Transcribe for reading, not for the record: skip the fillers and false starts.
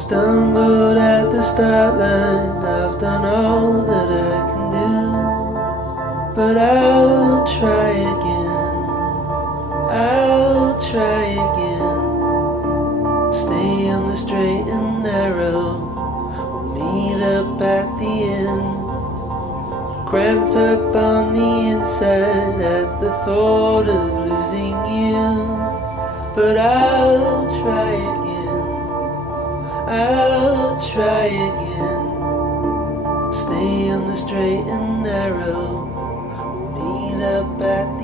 Stumbled at the start line, I've done all that I can do, but I'll try again, I'll try again. Stay on the straight and narrow, we'll meet up at the end. Cramped up on the inside at the thought of losing you, but I'll try again, I'll try again. Stay on the straight and narrow, we'll meet up at